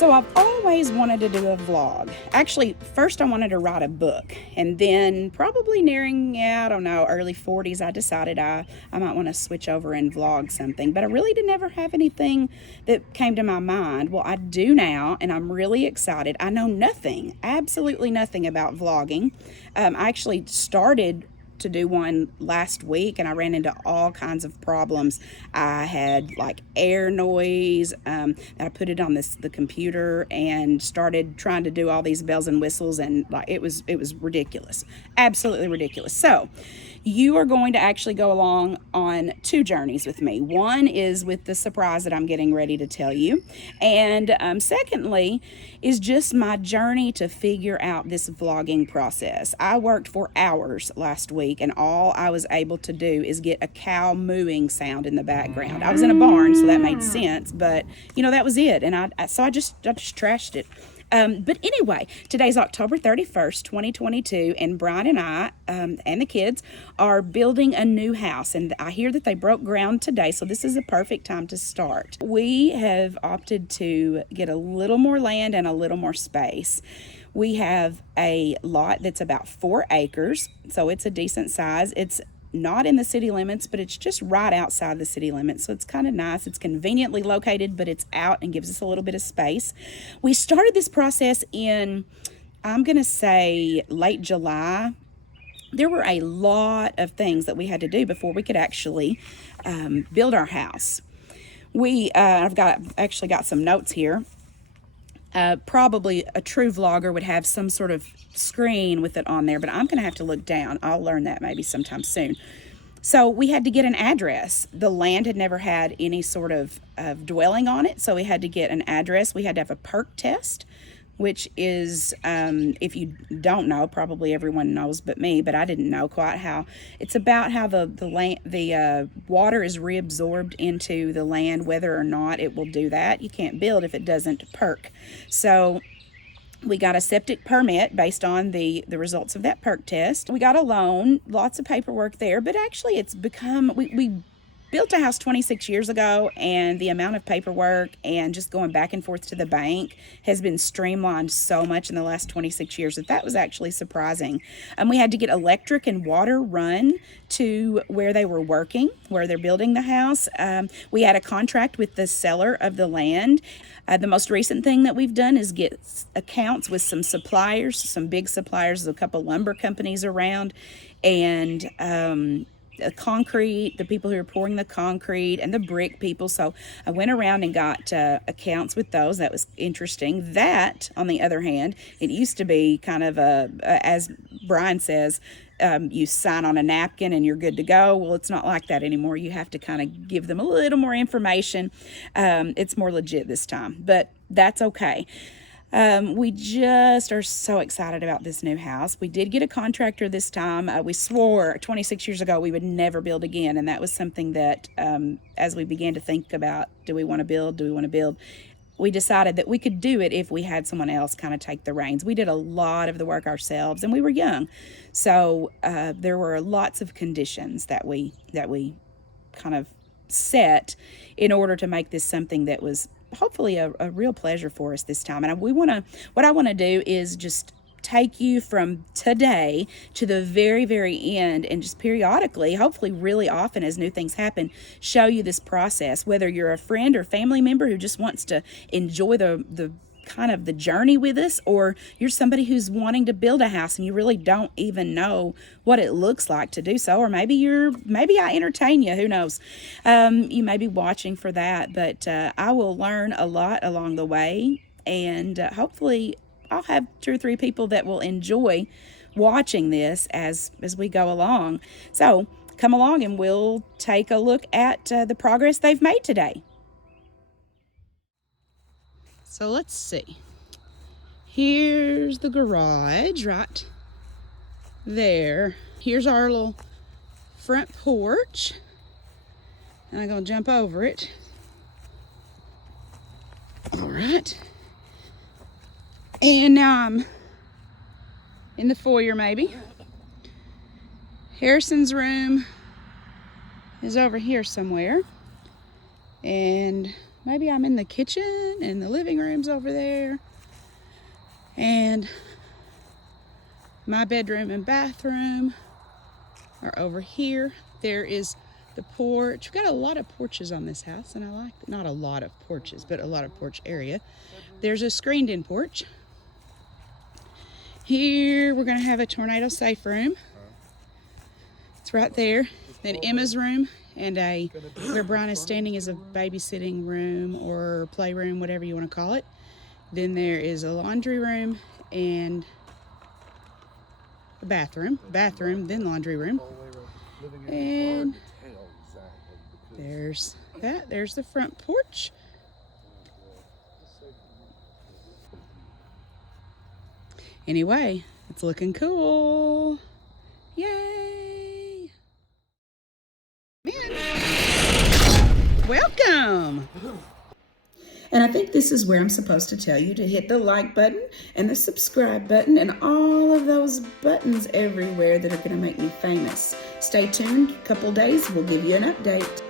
So I've always wanted to do a vlog. Actually, first I wanted to write a book, and then probably nearing, I don't know, early 40s, I decided I might want to switch over and vlog something, but I really didn't ever have anything that came to my mind. Well, I do now, and I'm really excited. I know nothing, absolutely nothing about vlogging. I actually started to do one last week, and I ran into all kinds of problems. I had like air noise. I put it on the computer and started trying to do all these bells and whistles, and like it was ridiculous, absolutely ridiculous. So you are going to actually go along on two journeys with me. One is with the surprise that I'm getting ready to tell you, and secondly is just my journey to figure out this vlogging process. I worked for hours last week, and all I was able to do is get a cow mooing sound in the background. I was in a barn, so that made sense, but you know, that was it, and I just trashed it. But anyway, today's October 31st, 2022, and Brian and I and the kids are building a new house, and I hear that they broke ground today, so this is a perfect time to start. We have opted to get a little more land and a little more space. We have a lot that's about 4 acres, so it's a decent size. It's not in the city limits, but it's just right outside the city limits, so it's kind of nice. It's conveniently located, but it's out and gives us a little bit of space. We started this process in, I'm gonna say, late July. There were a lot of things that we had to do before we could actually build our house. I've actually got some notes here. Probably a true vlogger would have some sort of screen with it on there, but I'm going to have to look down. I'll learn that maybe sometime soon. So we had to get an address. The land had never had any sort of dwelling on it, so we had to get an address. We had to have a perk test, which is, if you don't know, probably everyone knows but me, but I didn't know quite how. It's about how the water is reabsorbed into the land, whether or not it will do that. You can't build if it doesn't perk. So we got a septic permit based on the results of that perk test. We got a loan, lots of paperwork there, but actually it's become, we built a house 26 years ago, and the amount of paperwork and just going back and forth to the bank has been streamlined so much in the last 26 years that was actually surprising. We had to get electric and water run to where they were working, where they're building the house. We had a contract with the seller of the land. The most recent thing that we've done is get accounts with some suppliers, some big suppliers, a couple lumber companies around, and concrete, the people who are pouring the concrete, and the brick people. So I went around and got accounts with those. That was interesting. That, on the other hand, it used to be kind of as Brian says, you sign on a napkin and you're good to go. Well, it's not like that anymore. You have to kind of give them a little more information. It's more legit this time, but that's okay. We just are so excited about this new house. We did get a contractor this time. We swore 26 years ago we would never build again, and that was something that as we began to think about, do we want to build, we decided that we could do it if we had someone else kind of take the reins. We did a lot of the work ourselves, and we were young, so there were lots of conditions that we kind of set in order to make this something that was hopefully a real pleasure for us this time. And what I want to do is just take you from today to the very, very end, and just periodically, hopefully really often as new things happen, show you this process, whether you're a friend or family member who just wants to enjoy the kind of the journey with us, or you're somebody who's wanting to build a house and you really don't even know what it looks like to do so, or maybe I entertain you, who knows. You may be watching for that, but I will learn a lot along the way, and hopefully I'll have 2 or 3 people that will enjoy watching this as we go along. So come along and we'll take a look at the progress they've made today. So let's see. Here's the garage right there. Here's our little front porch. I'm gonna jump over it. All right. And now I'm in the foyer maybe. Harrison's room is over here somewhere. And maybe I'm in the kitchen and the living room's over there. And my bedroom and bathroom are over here. There is the porch. We've got a lot of porches on this house, and I like, not a lot of porches, but a lot of porch area. There's a screened-in porch. Here we're gonna have a tornado safe room. It's right there. Then Emma's room and where Brian is standing is a babysitting room or playroom, whatever you want to call it. Then there is a laundry room and a bathroom, then laundry room. And there's that. There's the front porch. Anyway, it's looking cool. Yay! Welcome! And I think this is where I'm supposed to tell you to hit the like button and the subscribe button and all of those buttons everywhere that are going to make me famous. Stay tuned. A couple days, we'll give you an update.